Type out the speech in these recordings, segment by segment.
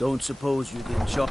Don't suppose you didn't chop.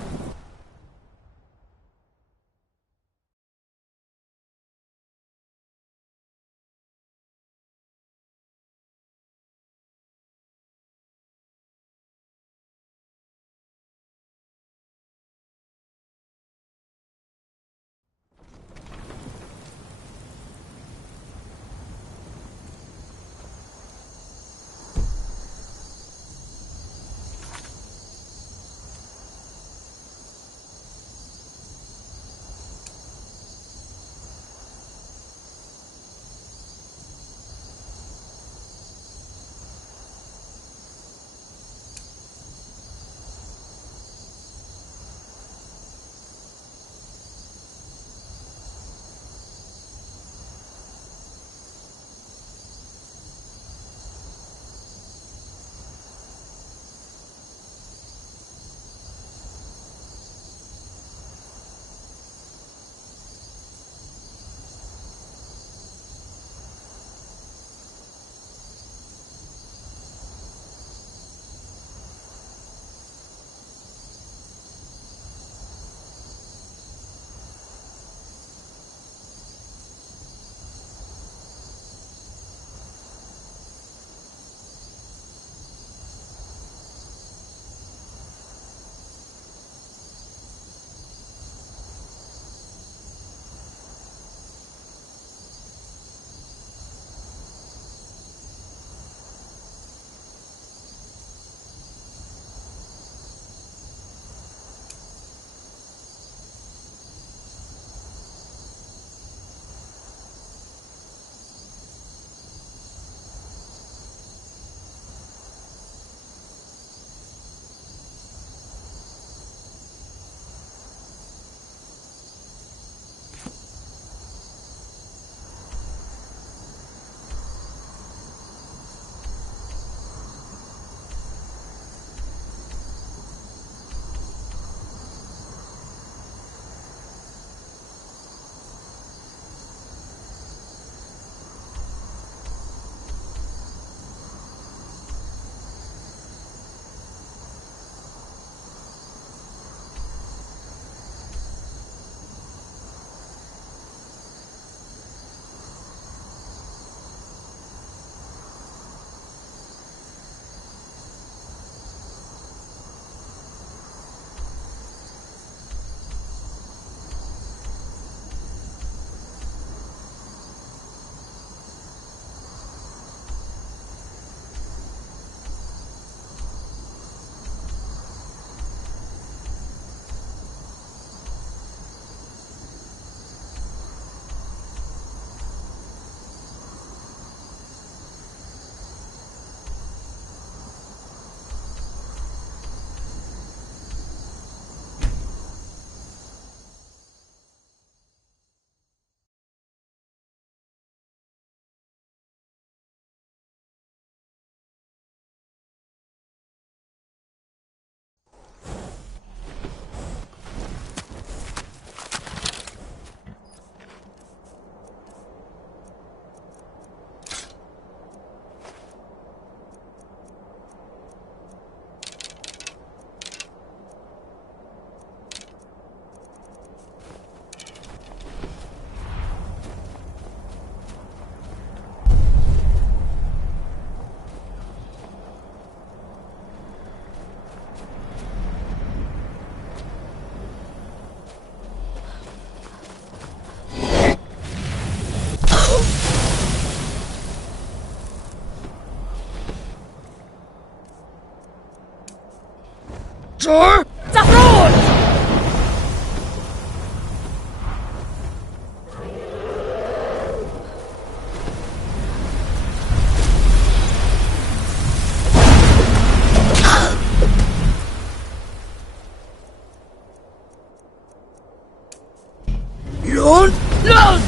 Sure. Zafron! Leon? Leon!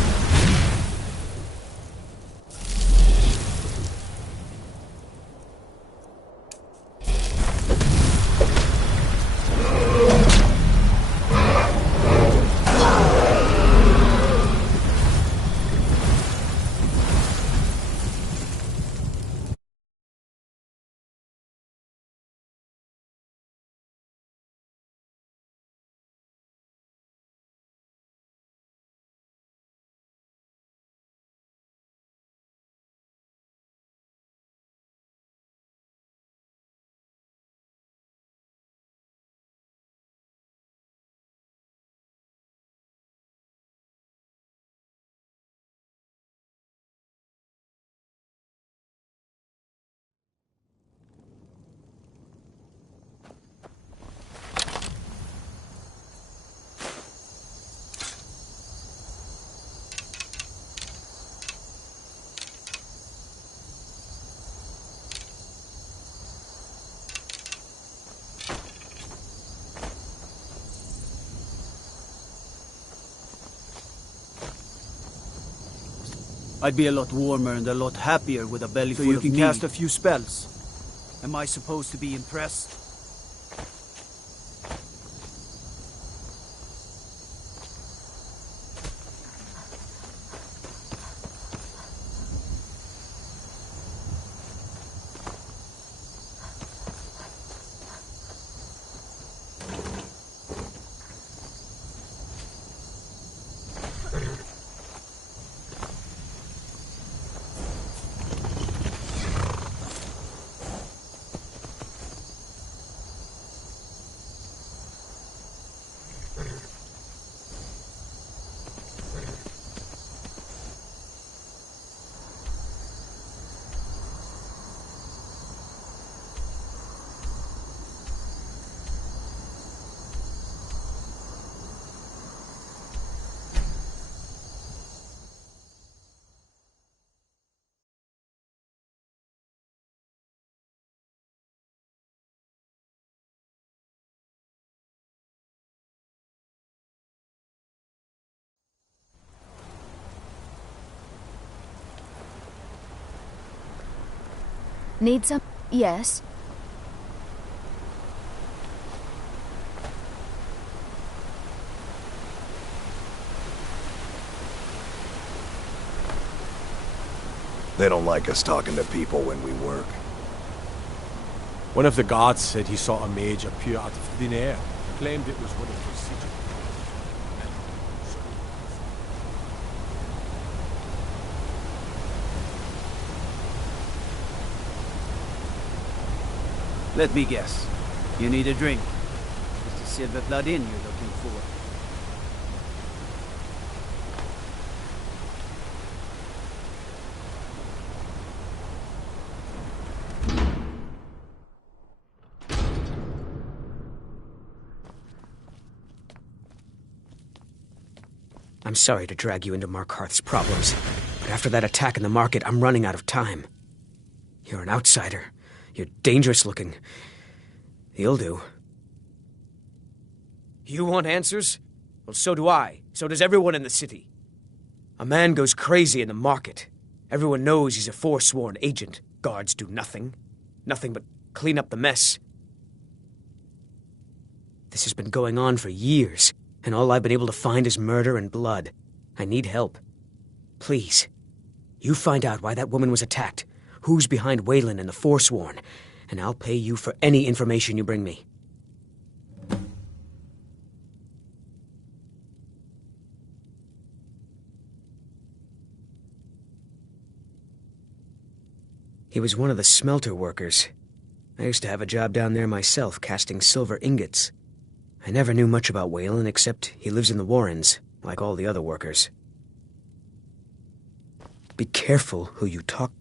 I'd be a lot warmer and a lot happier with a belly full of meat. So you can cast a few spells. Am I supposed to be impressed? Need some? Yes. They don't like us talking to people when we work. One of the guards said he saw a mage appear out of thin air. Claimed it was one of his sigils. Let me guess. You need a drink. It's the Silver Blood Inn you're looking for. I'm sorry to drag you into Markarth's problems, but after that attack in the market, I'm running out of time. You're an outsider. You're dangerous looking. You'll do. You want answers? Well, so do I. So does everyone in the city. A man goes crazy in the market. Everyone knows he's a forsworn agent. Guards do nothing. Nothing but clean up the mess. This has been going on for years, and all I've been able to find is murder and blood. I need help. Please, you find out why that woman was attacked, who's behind Waylon and the Forsworn, and I'll pay you for any information you bring me. He was one of the smelter workers. I used to have a job down there myself, casting silver ingots. I never knew much about Waylon, except he lives in the Warrens, like all the other workers. Be careful who you talk.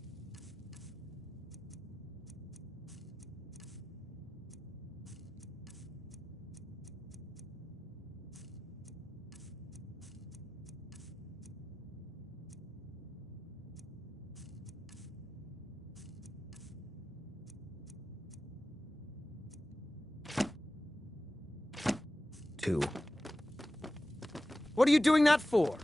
Two. What are you doing that for?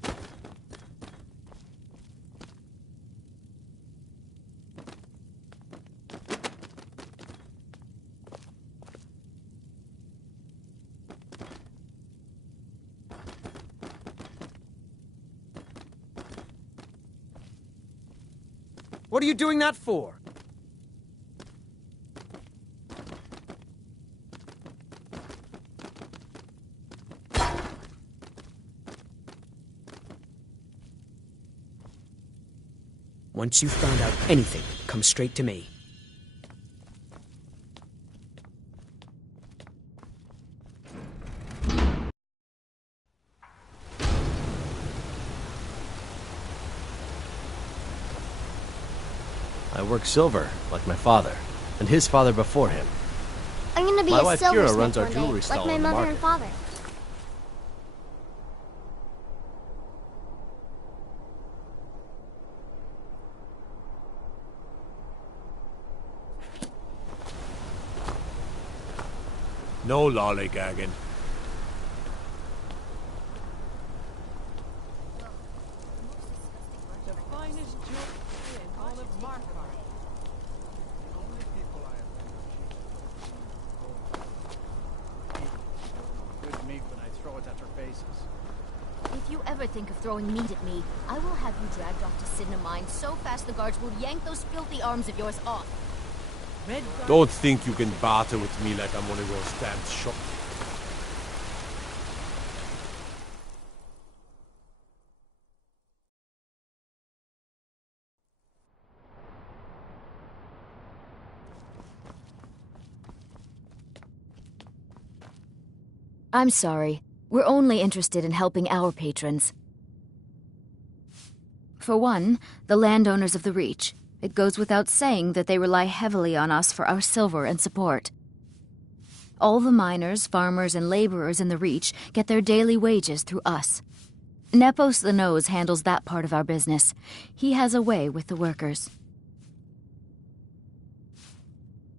What are you doing that for? Once you've found out anything, come straight to me. I work silver, like my father, and his father before him. I'm gonna be My a wife Kira silversmith runs our one jewelry day, stall like my in the mother and market. father. No lollygagging. The finest ever think of throwing meat at me, I will have you dragged off to Sidna Mine so fast the guards will yank those filthy arms of yours off. Don't think you can barter with me like I'm one of those damn shop. I'm sorry. We're only interested in helping our patrons. For one, the landowners of the Reach. It goes without saying that they rely heavily on us for our silver and support. All the miners, farmers, and laborers in the Reach get their daily wages through us. Nepos the Nose handles that part of our business. He has a way with the workers.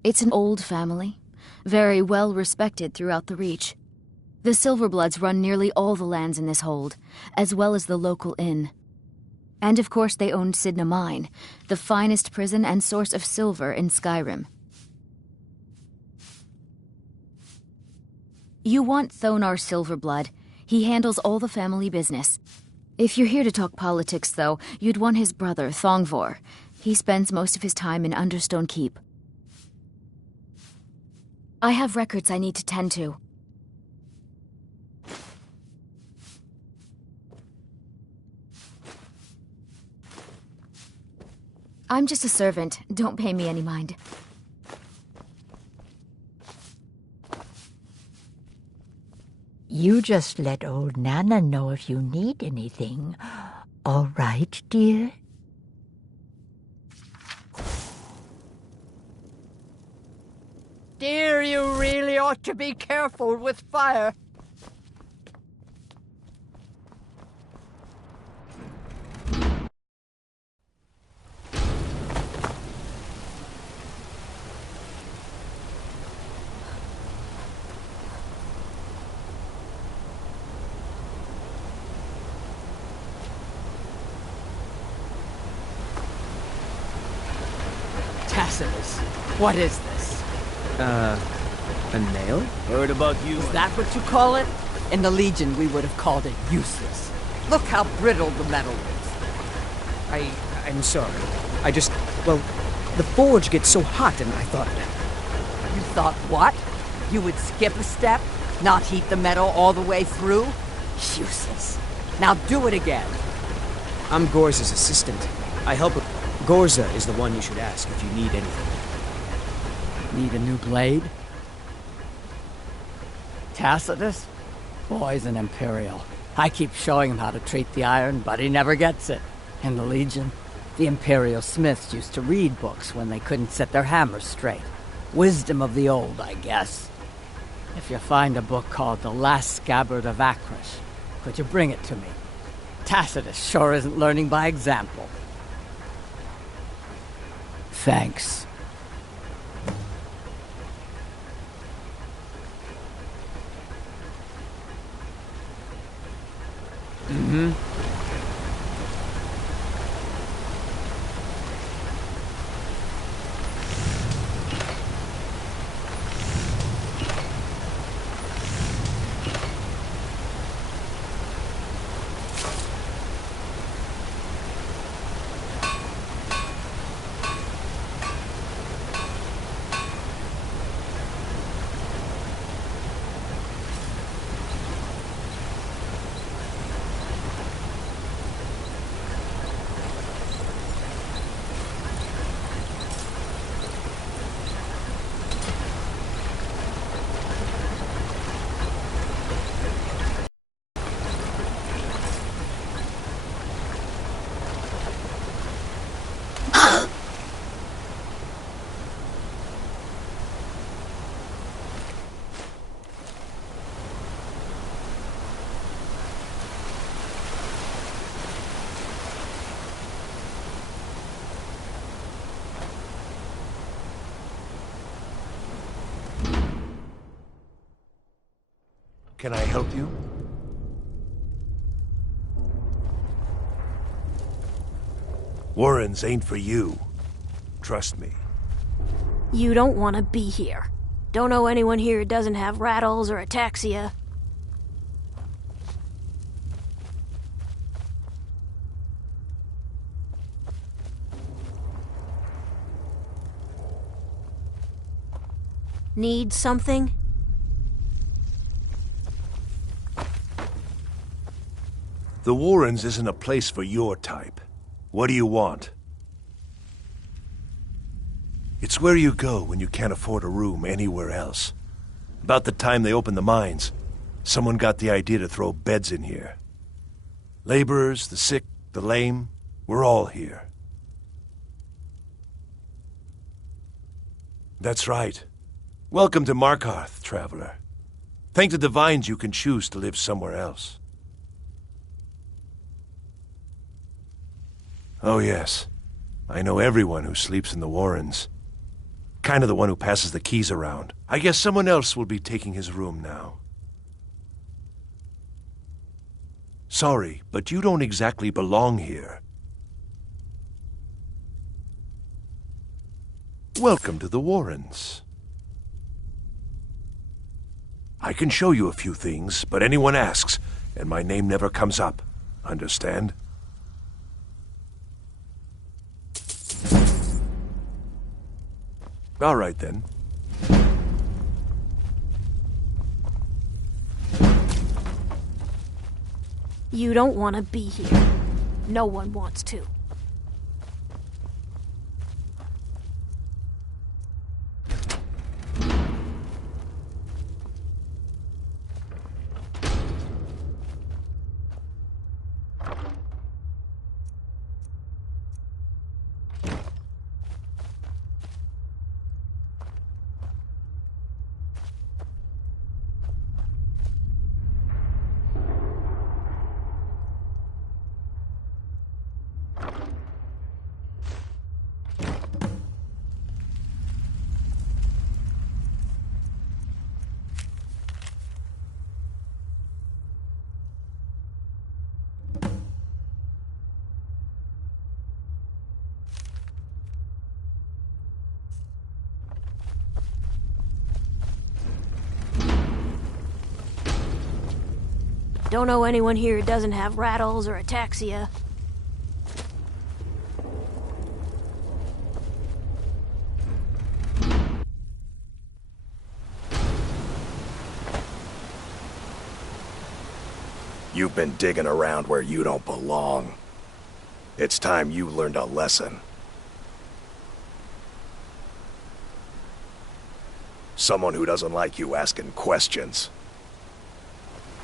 It's an old family, very well respected throughout the Reach. The Silverbloods run nearly all the lands in this hold, as well as the local inn. And of course they owned Sidna Mine, the finest prison and source of silver in Skyrim. You want Thonar Silverblood. He handles all the family business. If you're here to talk politics, though, you'd want his brother, Thongvor. He spends most of his time in Understone Keep. I have records I need to tend to. I'm just a servant. Don't pay me any mind. You just let old Nana know if you need anything. All right, dear? Dear, you really ought to be careful with fire. Tacitus, what is this? A nail? Heard about you. Is that what you call it? In the Legion, we would have called it useless. Look how brittle the metal is. I'm sorry. Well, the forge gets so hot and I thought... You thought what? You would skip a step? Not heat the metal all the way through? Useless. Now do it again. I'm Gorza's assistant. I help her. Gorza is the one you should ask if you need anything. Need a new blade? Tacitus? Boy's an Imperial. I keep showing him how to treat the iron, but he never gets it. In the Legion, the Imperial smiths used to read books when they couldn't set their hammers straight. Wisdom of the old, I guess. If you find a book called The Last Scabbard of Akrish, could you bring it to me? Tacitus sure isn't learning by example. Thanks. Can I help you? Warrens ain't for you. Trust me. You don't want to be here. Don't know anyone here who doesn't have rattles or ataxia. Need something? The Warrens isn't a place for your type. What do you want? It's where you go when you can't afford a room anywhere else. About the time they opened the mines, someone got the idea to throw beds in here. Laborers, the sick, the lame, we're all here. That's right. Welcome to Markarth, traveler. Thank the Divines you can choose to live somewhere else. Oh yes, I know everyone who sleeps in the Warrens. Kind of the one who passes the keys around. I guess someone else will be taking his room now. Sorry, but you don't exactly belong here. Welcome to the Warrens. I can show you a few things, but anyone asks, and my name never comes up. Understand? All right, then. You don't want to be here. No one wants to. Don't know anyone here who doesn't have rattles or ataxia. You've been digging around where you don't belong. It's time you learned a lesson. Someone who doesn't like you asking questions.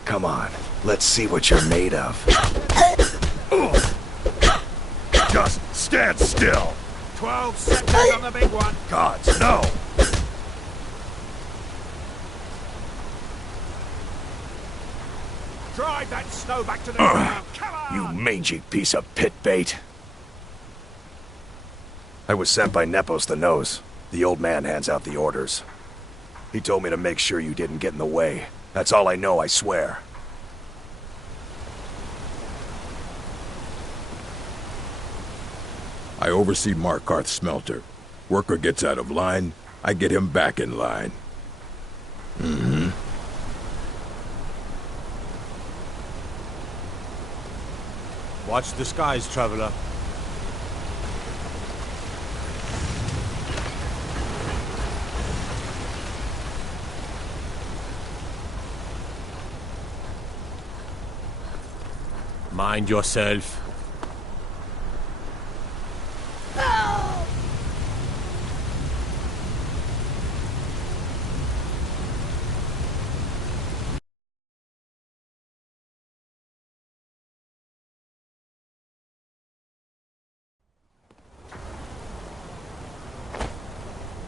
Come on, let's see what you're made of. Just stand still! 12 seconds on the big one. Gods, no! Drive that snow back to the ground. Come on! You mangy piece of pit bait. I was sent by Nepos the Nose. The old man hands out the orders. He told me to make sure you didn't get in the way. That's all I know, I swear. I oversee Markarth smelter. Worker gets out of line, I get him back in line. Mm-hmm. Watch the skies, traveler. Mind yourself.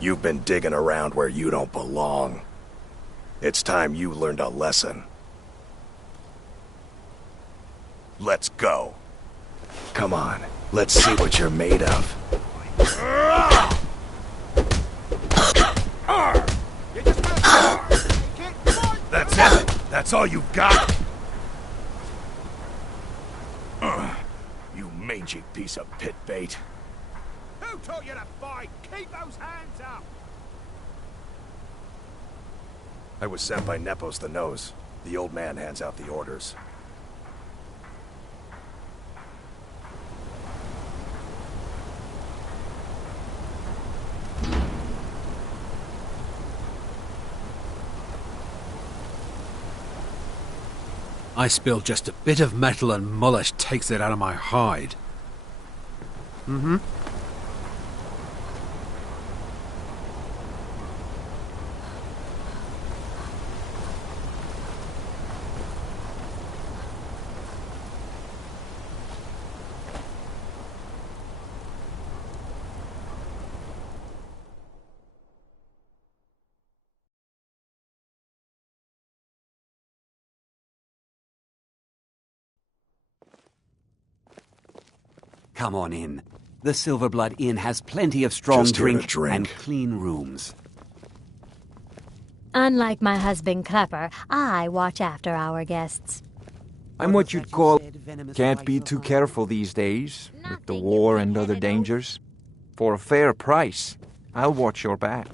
You've been digging around where you don't belong. It's time you learned a lesson. Let's go. Come on, let's see what you're made of. That's it? That's all you've got? You mangy piece of pit bait. Who taught you to fight? Keep those hands up! I was sent by Nepos the Nose. The old man hands out the orders. I spill just a bit of metal and Mullet takes it out of my hide. Mm-hmm. Come on in. The Silverblood Inn has plenty of strong Just here to drink and clean rooms. Unlike my husband Clepper, I watch after our guests. I'm what you'd call... Can't be too careful these days, with the war and other dangers. For a fair price, I'll watch your back.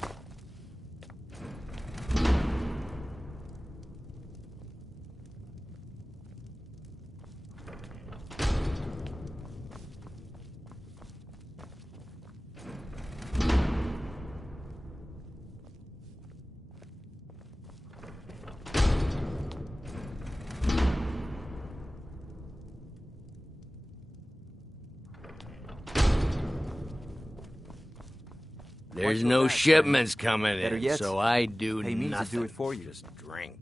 There's no shipments coming Better in, yet, so I do pay me to nothing. do it for you. Just drink.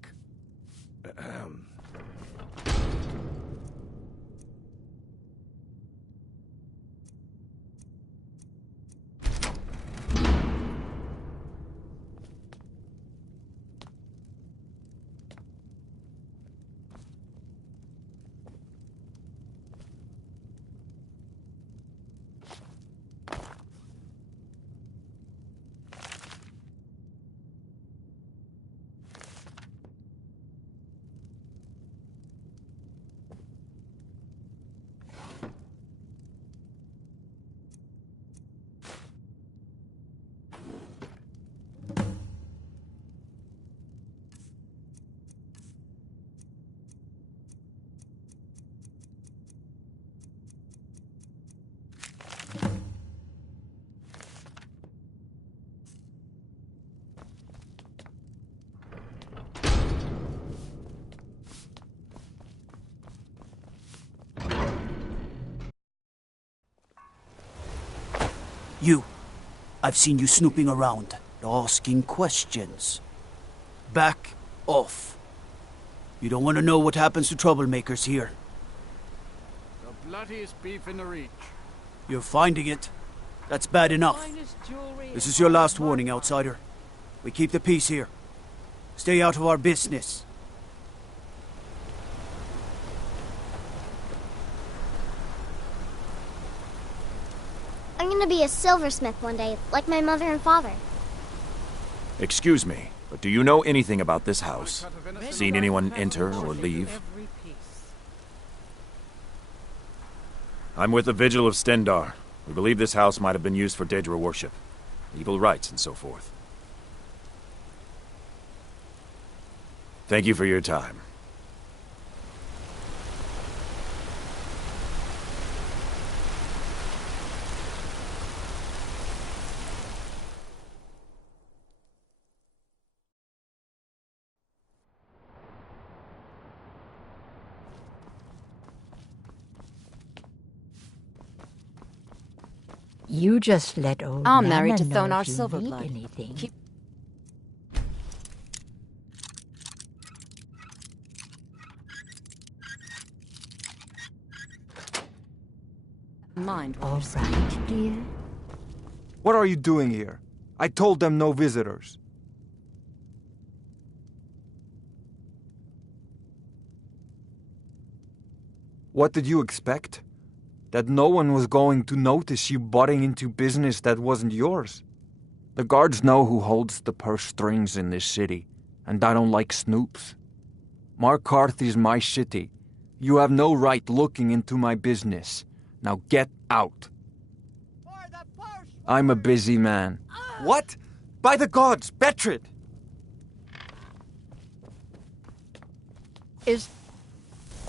You. I've seen you snooping around, asking questions. Back off. You don't want to know what happens to troublemakers here. The bloodiest beef in the Reach. You're finding it. That's bad enough. This is your last warning, outsider. We keep the peace here. Stay out of our business. I'm gonna be a silversmith one day, like my mother and father. Excuse me, but do you know anything about this house? Seen anyone enter or leave? I'm with the Vigil of Stendarr. We believe this house might have been used for Daedra worship, evil rites and so forth. Thank you for your time. You just let old I'm married to Nana know Thonar if you Silverblood. need anything. Mind what All you're saying. right, dear. What are you doing here? I told them no visitors. What did you expect? That no one was going to notice you butting into business that wasn't yours? The guards know who holds the purse strings in this city, and I don't like snoops. Markarth is my city. You have no right looking into my business. Now get out. I'm a busy man. What? By the gods, Betrid! Is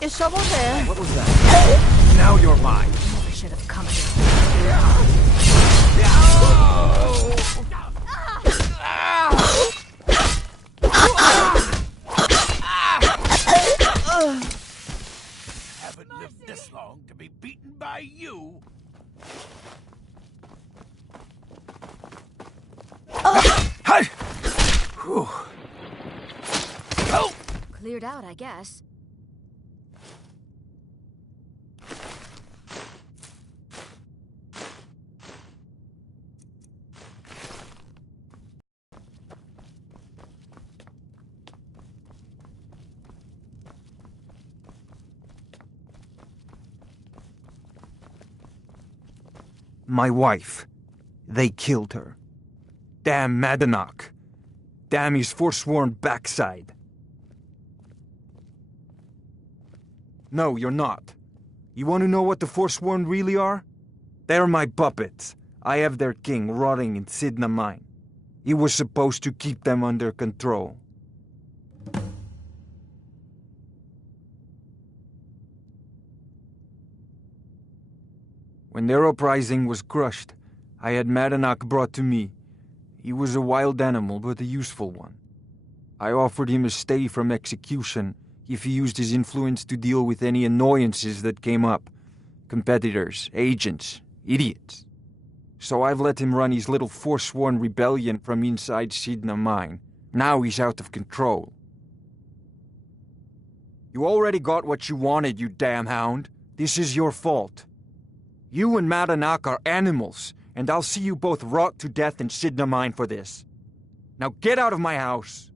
someone there? What was that? Now you're mine. I should have come here. cleared out, I guess. My wife. They killed her. Damn Madanach. Damn his forsworn backside. No, you're not. You want to know what the Forsworn really are? They're my puppets. I have their king rotting in Cidhna Mine. He was supposed to keep them under control. When their uprising was crushed, I had Madanach brought to me. He was a wild animal, but a useful one. I offered him a stay from execution if he used his influence to deal with any annoyances that came up. Competitors, agents, idiots. So I've let him run his little Forsworn rebellion from inside Cidhna Mine. Now he's out of control. You already got what you wanted, you damn hound. This is your fault. You and Madanach are animals, and I'll see you both rot to death in Cidhna Mine for this. Now get out of my house!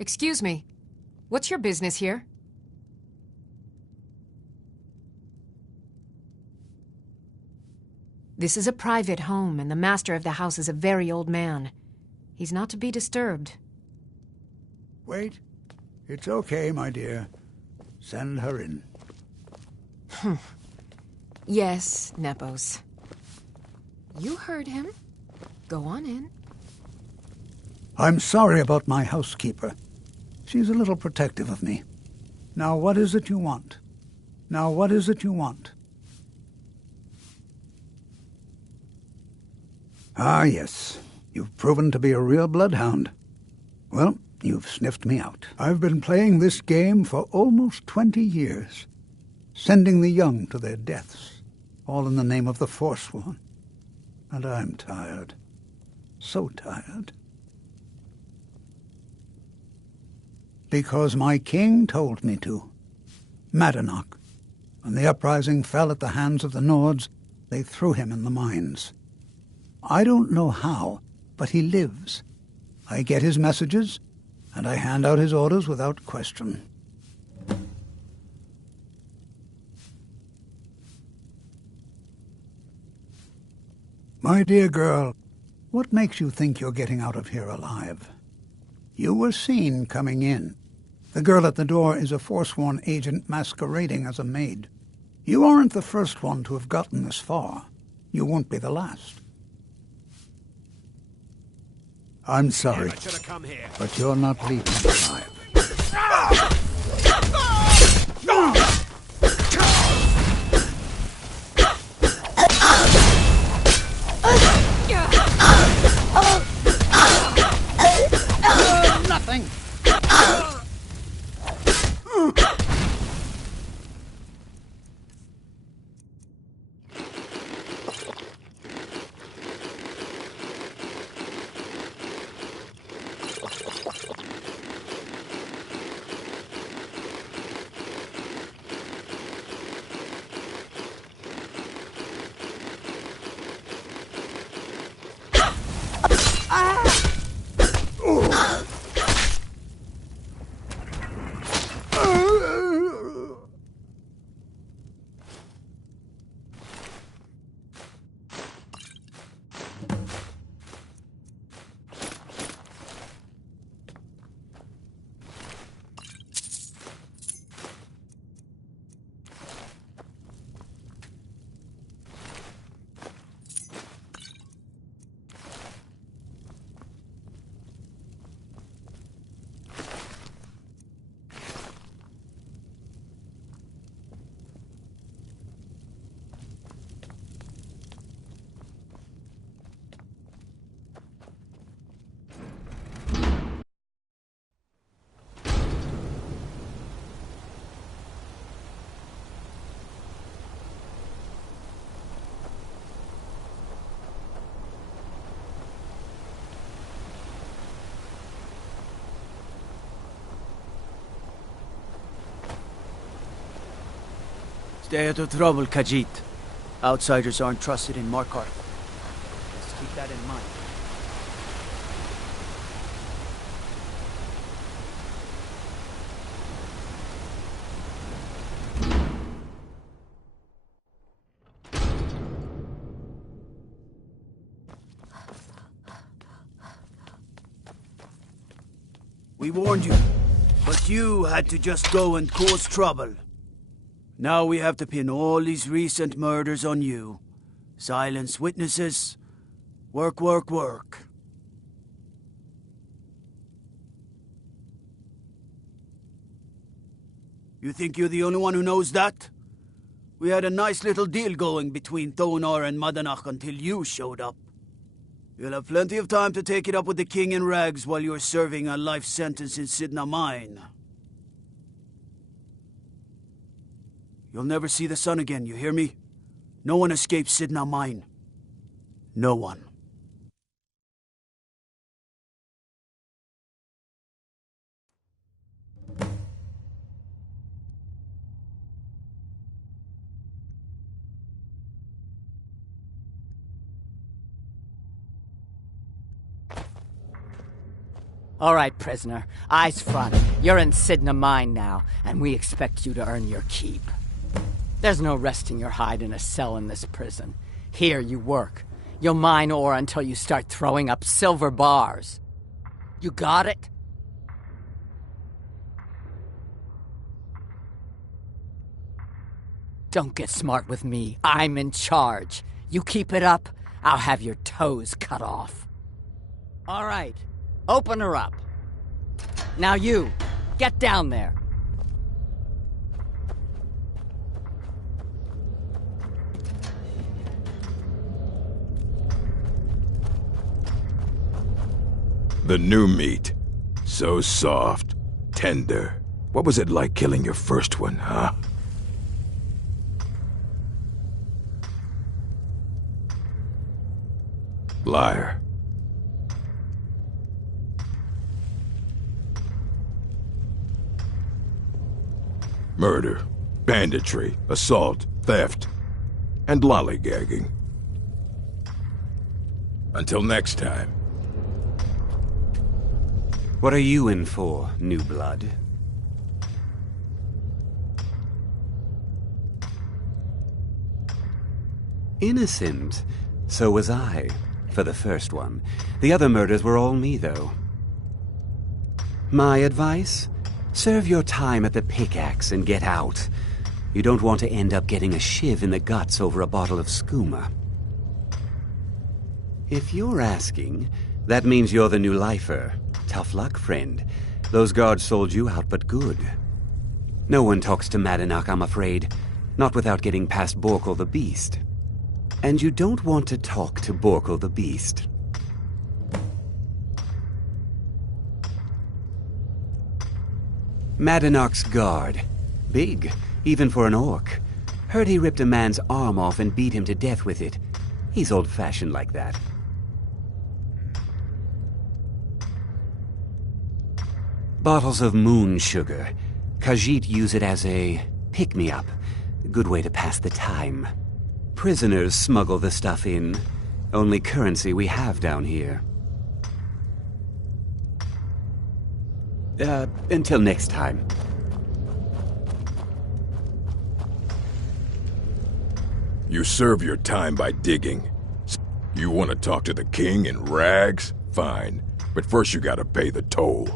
Excuse me. What's your business here? This is a private home, and the master of the house is a very old man. He's not to be disturbed. Wait. It's okay, my dear. Send her in. Yes, Nepos. You heard him. Go on in. I'm sorry about my housekeeper. She's a little protective of me. Now, what is it you want? Now, what is it you want? Ah, yes. You've proven to be a real bloodhound. Well, you've sniffed me out. I've been playing this game for almost 20 years, sending the young to their deaths, all in the name of the Forsworn. And I'm tired. So tired. Because my king told me to. Madanach. When the uprising fell at the hands of the Nords, they threw him in the mines. I don't know how, but he lives. I get his messages, and I hand out his orders without question. My dear girl, what makes you think you're getting out of here alive? You were seen coming in. The girl at the door is a Forsworn agent masquerading as a maid. You aren't the first one to have gotten this far. You won't be the last. I'm sorry, but you're not leaving alive. Nothing. Stay out of trouble, Khajiit. Outsiders aren't trusted in Markarth. Just keep that in mind. We warned you, but you had to just go and cause trouble. Now we have to pin all these recent murders on you. Silence witnesses. Work, work, work. You think you're the only one who knows that? We had a nice little deal going between Thonar and Madanach until you showed up. You'll have plenty of time to take it up with the king in rags while you're serving a life sentence in Cidhna Mine. You'll never see the sun again, you hear me? No one escapes Cidhna Mine. No one. All right, prisoner. Eyes front. You're in Cidhna Mine now, and we expect you to earn your keep. There's no resting your hide in a cell in this prison. Here you work. You'll mine ore until you start throwing up silver bars. You got it? Don't get smart with me. I'm in charge. You keep it up, I'll have your toes cut off. All right. Open her up. Now you, get down there. The new meat. So soft, tender. What was it like killing your first one, huh? Liar. Murder, banditry, assault, theft, and lollygagging. Until next time. What are you in for, new blood? Innocent. So was I, for the first one. The other murders were all me, though. My advice? Serve your time at the pickaxe and get out. You don't want to end up getting a shiv in the guts over a bottle of skooma. If you're asking, that means you're the new lifer. Tough luck, friend. Those guards sold you out, but good. No one talks to Madanach, I'm afraid. Not without getting past Borkul the Beast. And you don't want to talk to Borkul the Beast. Madanach's guard. Big, even for an orc. Heard he ripped a man's arm off and beat him to death with it. He's old-fashioned like that. Bottles of moon sugar. Khajiit use it as a pick-me-up. Good way to pass the time. Prisoners smuggle the stuff in. Only currency we have down here. Until next time. You serve your time by digging. You want to talk to the king in rags? Fine. But first you gotta pay the toll.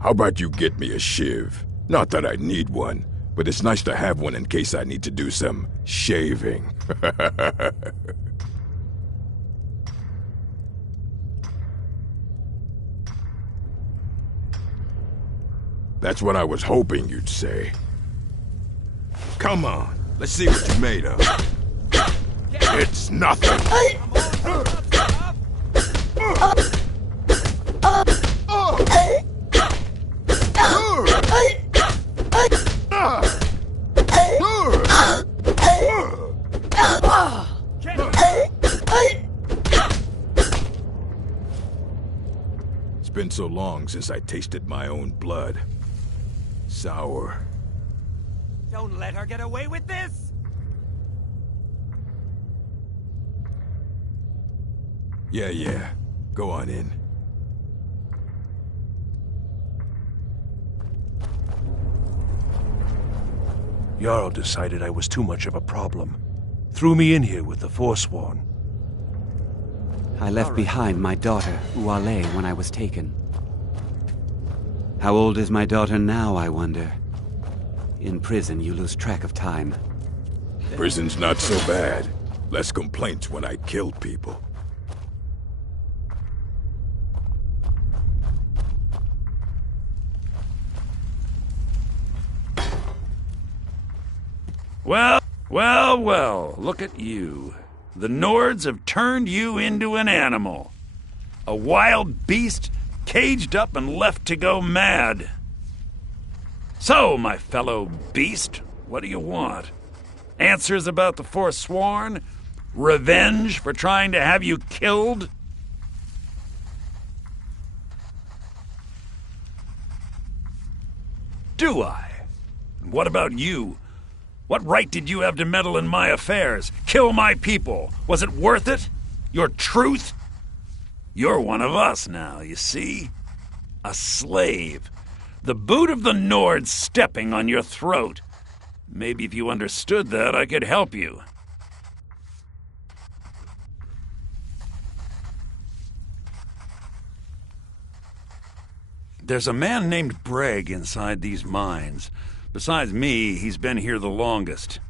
How about you get me a shiv? Not that I need one, but it's nice to have one in case I need to do some shaving. That's what I was hoping you'd say. Come on, let's see what you're made of. It's nothing. It's been so long since I tasted my own blood. Sour. Don't let her get away with this! Yeah. Go on in. Jarl decided I was too much of a problem. Threw me in here with the Forsworn. I left behind my daughter, Uale, when I was taken. How old is my daughter now, I wonder? In prison, you lose track of time. Prison's not so bad. Less complaints when I kill people. Well, look at you. The Nords have turned you into an animal. A wild beast caged up and left to go mad. So, my fellow beast, what do you want? Answers about the Forsworn? Revenge for trying to have you killed? Do I? And what about you? What right did you have to meddle in my affairs? Kill my people? Was it worth it? Your truth? You're one of us now, you see? A slave. The boot of the Nords stepping on your throat. Maybe if you understood that, I could help you. There's a man named Breg inside these mines. Besides me, he's been here the longest.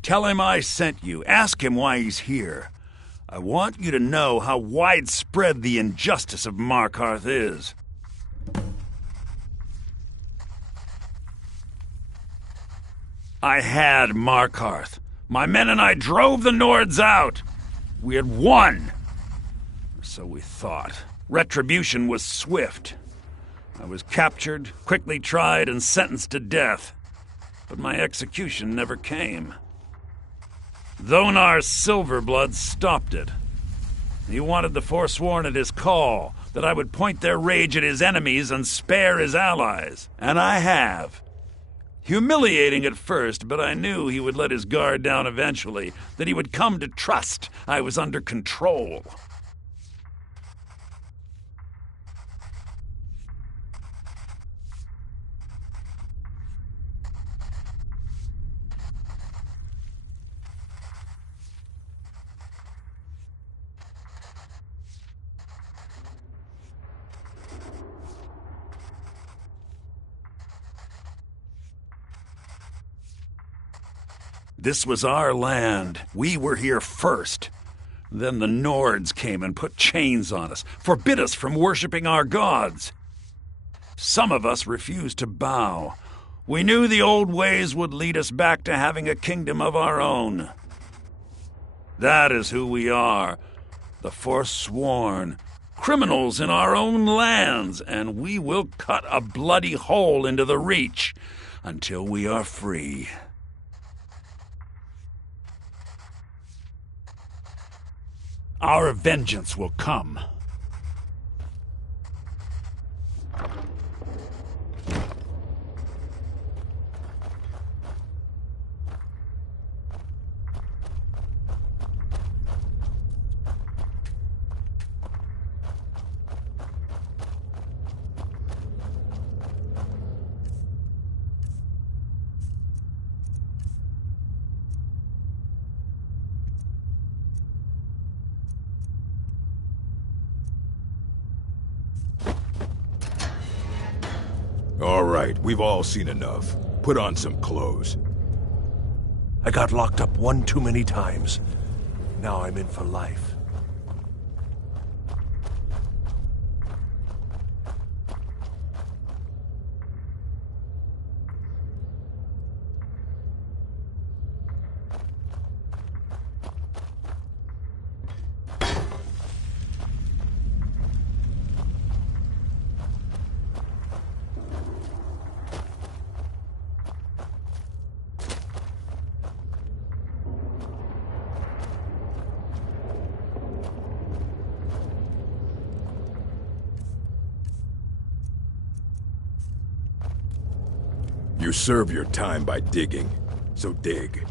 Tell him I sent you. Ask him why he's here. I want you to know how widespread the injustice of Markarth is. I had Markarth. My men and I drove the Nords out. We had won. Or so we thought. Retribution was swift. I was captured, quickly tried, and sentenced to death. But my execution never came. Thonar Silverblood stopped it. He wanted the Forsworn at his call, that I would point their rage at his enemies and spare his allies. And I have. Humiliating at first, but I knew he would let his guard down eventually, that he would come to trust I was under control. This was our land. We were here first. Then the Nords came and put chains on us, forbid us from worshipping our gods. Some of us refused to bow. We knew the old ways would lead us back to having a kingdom of our own. That is who we are, the Forsworn, criminals in our own lands, and we will cut a bloody hole into the Reach until we are free. Our vengeance will come. All right, we've all seen enough. Put on some clothes. I got locked up one too many times. Now I'm in for life. You serve your time by digging, so dig.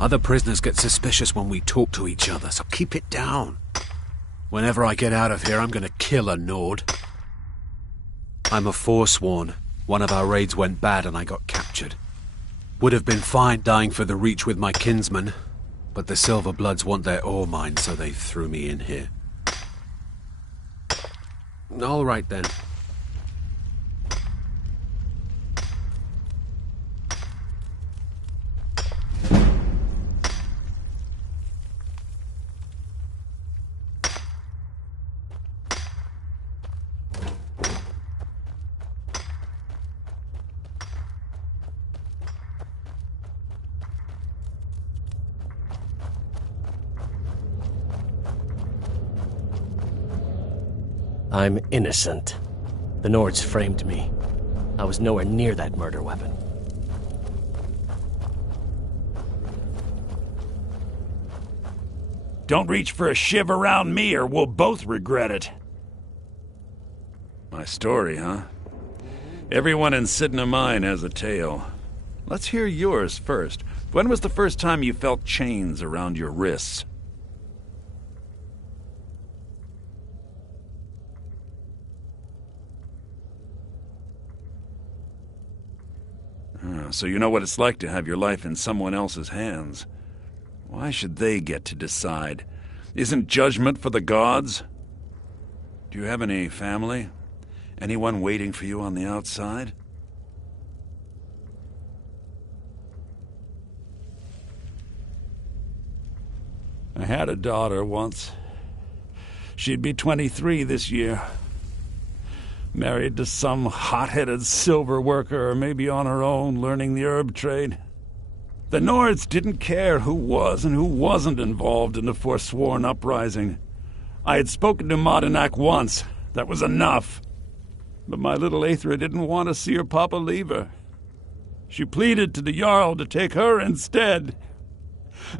Other prisoners get suspicious when we talk to each other, so keep it down. Whenever I get out of here, I'm gonna kill a Nord. I'm a Forsworn. One of our raids went bad and I got captured. Would have been fine dying for the Reach with my kinsmen, but the Silverbloods want their ore mine, so they threw me in here. All right then. I'm innocent. The Nords framed me. I was nowhere near that murder weapon. Don't reach for a shiv around me or we'll both regret it. My story, huh? Everyone in Sidna Mine has a tale. Let's hear yours first. When was the first time you felt chains around your wrists? So you know what it's like to have your life in someone else's hands. Why should they get to decide? Isn't judgment for the gods? Do you have any family? Anyone waiting for you on the outside? I had a daughter once. She'd be 23 this year. Married to some hot-headed silver worker, or maybe on her own, learning the herb trade. The Nords didn't care who was and who wasn't involved in the Forsworn uprising. I had spoken to Madanak once. That was enough. But my little Aethra didn't want to see her papa leave her. She pleaded to the Jarl to take her instead.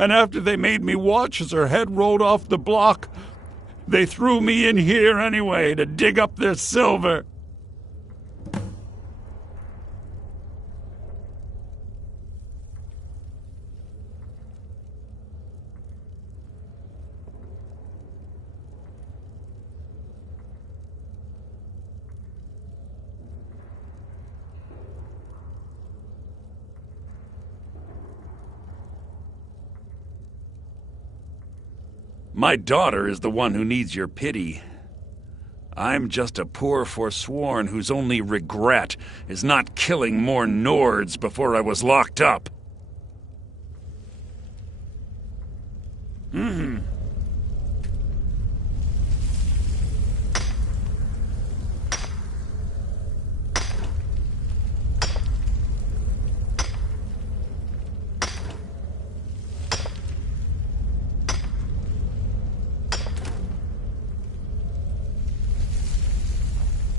And after they made me watch as her head rolled off the block, they threw me in here anyway to dig up their silver. My daughter is the one who needs your pity. I'm just a poor Forsworn whose only regret is not killing more Nords before I was locked up.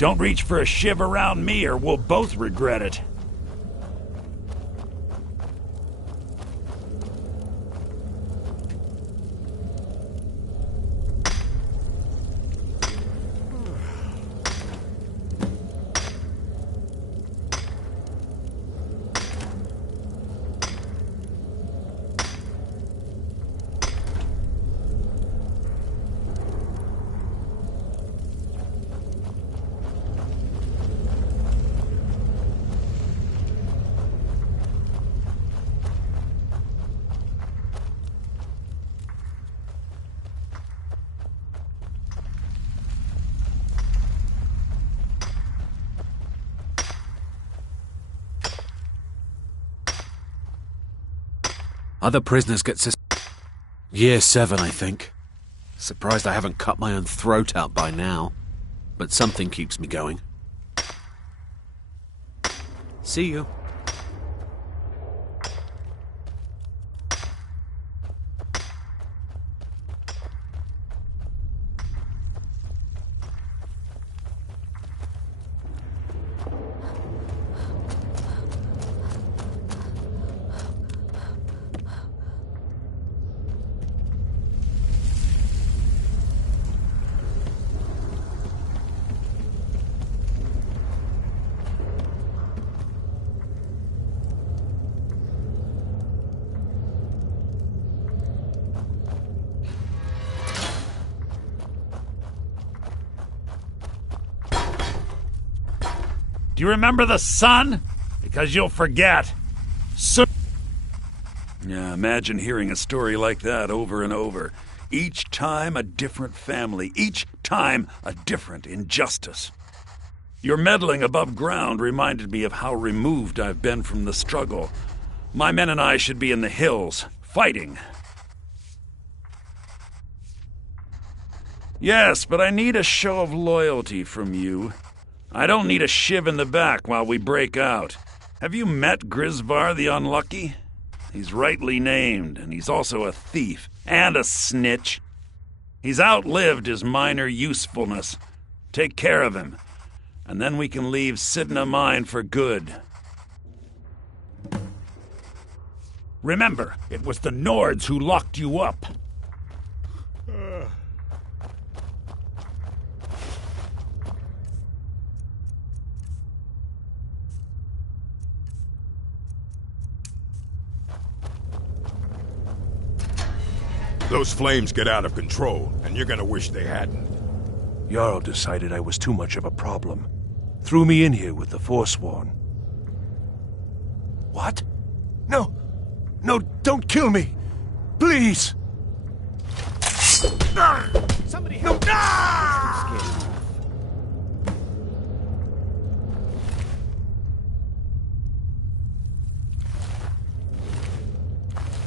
Don't reach for a shiv around me or we'll both regret it. Other prisoners get Year 7, I think. Surprised I haven't cut my own throat out by now. But something keeps me going. See you. Do you remember the sun? Because you'll forget. Yeah, imagine hearing a story like that over and over. Each time a different family, each time a different injustice. Your meddling above ground reminded me of how removed I've been from the struggle. My men and I should be in the hills, fighting. Yes, but I need a show of loyalty from you. I don't need a shiv in the back while we break out. Have you met Grisvar the Unlucky? He's rightly named, and he's also a thief and a snitch. He's outlived his minor usefulness. Take care of him, and then we can leave Sidna Mine for good. Remember, it was the Nords who locked you up. Those flames get out of control, and you're gonna wish they hadn't. Jarl decided I was too much of a problem. Threw me in here with the Forsworn. What? No! No, don't kill me! Please! Somebody help! No!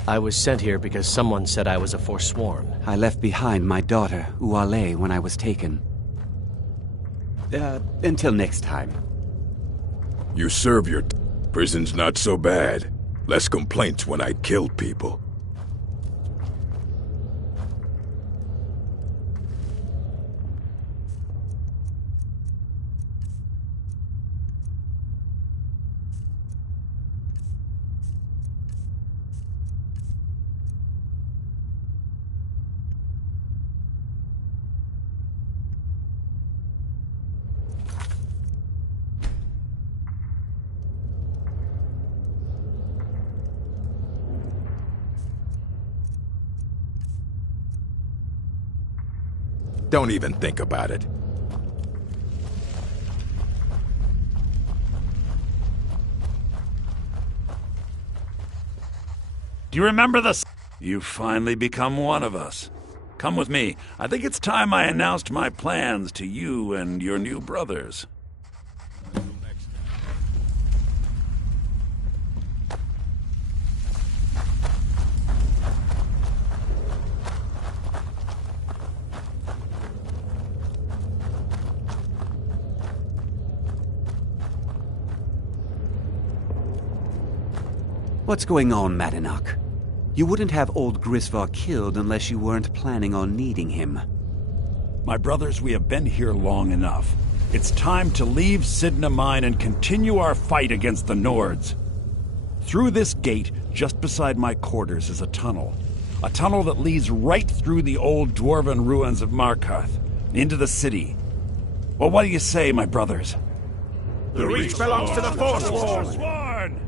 I was sent here because someone said I was a Forsworn. I left behind my daughter, Uale, when I was taken. Until next time. You serve your prison's not so bad. Less complaints when I killed people. Don't even think about it. Do you remember the... You've finally become one of us. Come with me. I think it's time I announced my plans to you and your new brothers. What's going on, Madanach? You wouldn't have old Grisvar killed unless you weren't planning on needing him. My brothers, we have been here long enough. It's time to leave Sidna Mine and continue our fight against the Nords. Through this gate, just beside my quarters, is a tunnel. A tunnel that leads right through the old dwarven ruins of Markarth, into the city. Well, what do you say, my brothers? The Reach belongs to the Forsworn!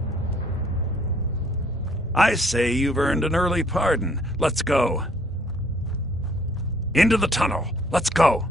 I say you've earned an early pardon. Let's go. Into the tunnel. Let's go.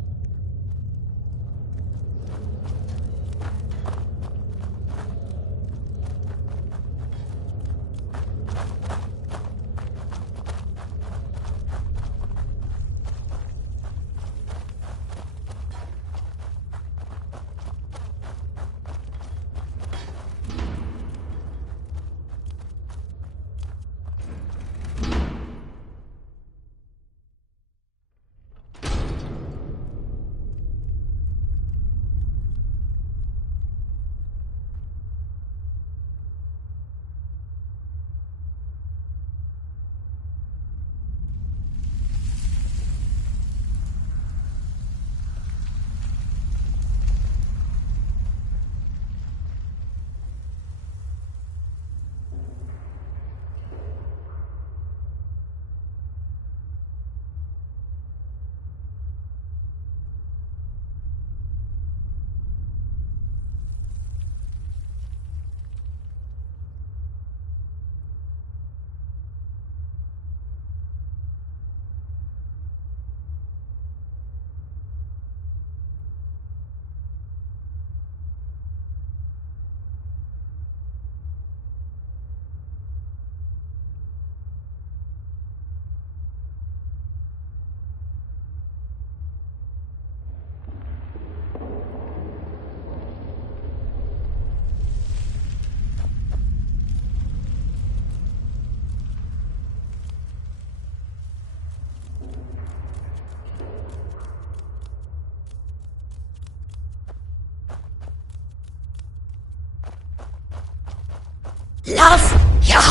Lass ja!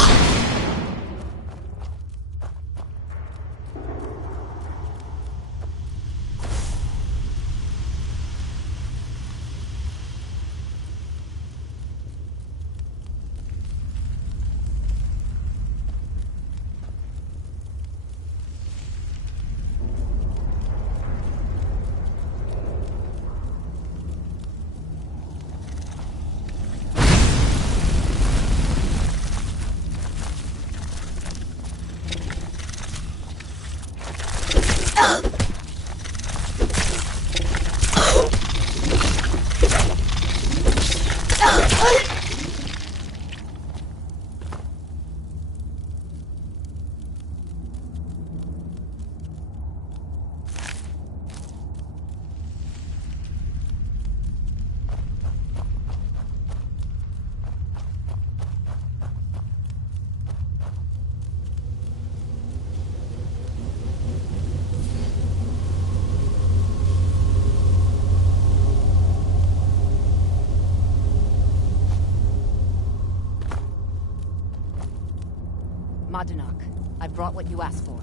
Madanach, I brought what you asked for.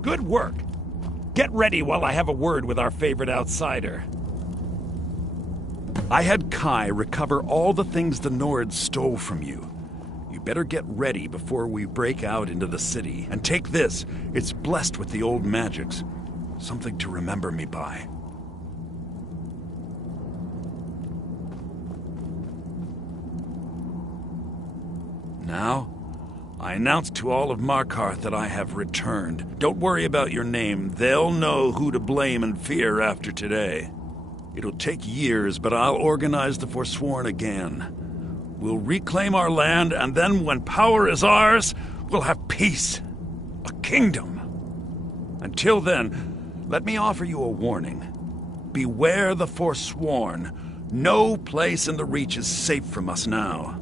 Good work. Get ready while I have a word with our favorite outsider. I had Kai recover all the things the Nords stole from you. You better get ready before we break out into the city. And take this. It's blessed with the old magics. Something to remember me by. Now, I announce to all of Markarth that I have returned. Don't worry about your name. They'll know who to blame and fear after today. It'll take years, but I'll organize the Forsworn again. We'll reclaim our land, and then when power is ours, we'll have peace. A kingdom. Until then, let me offer you a warning. Beware the Forsworn. No place in the Reach is safe from us now.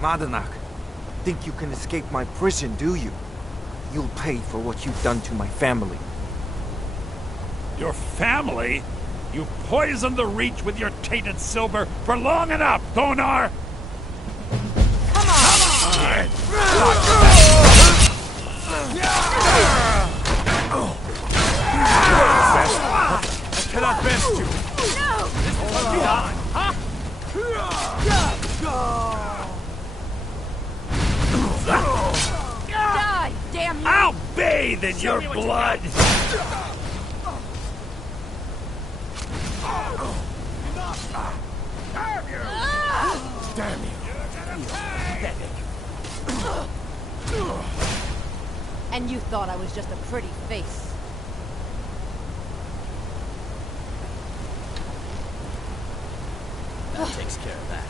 Madanach, think you can escape my prison, do you? You'll pay for what you've done to my family. Your family? You poisoned the Reach with your tainted silver for long enough, Thonar! Come on! I cannot best you. No! This is what you want, huh? Die, damn you! I'll bathe in your blood! Damn you! And you thought I was just a pretty face. That takes care of that.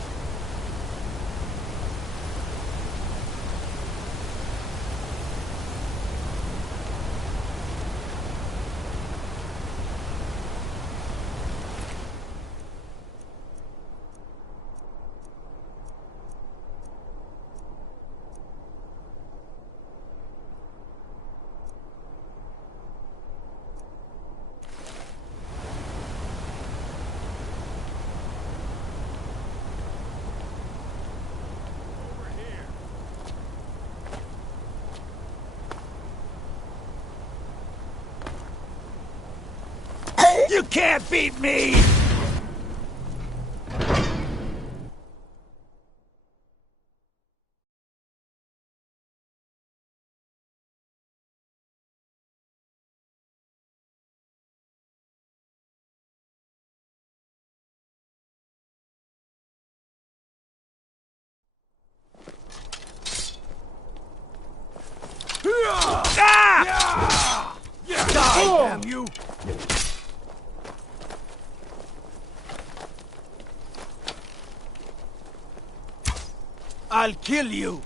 You can't beat me! I'll kill you!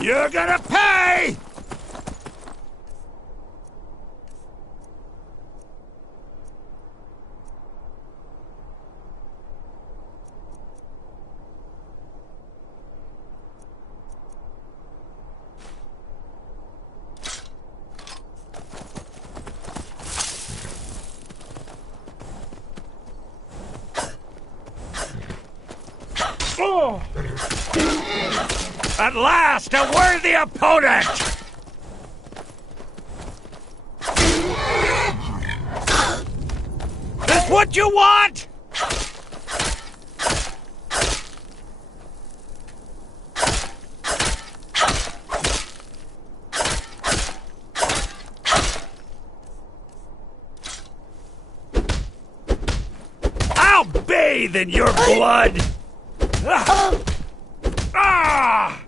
You're gonna pay! Oh! At last, a worthy opponent! This what you want? I'll bathe in your blood! Ah!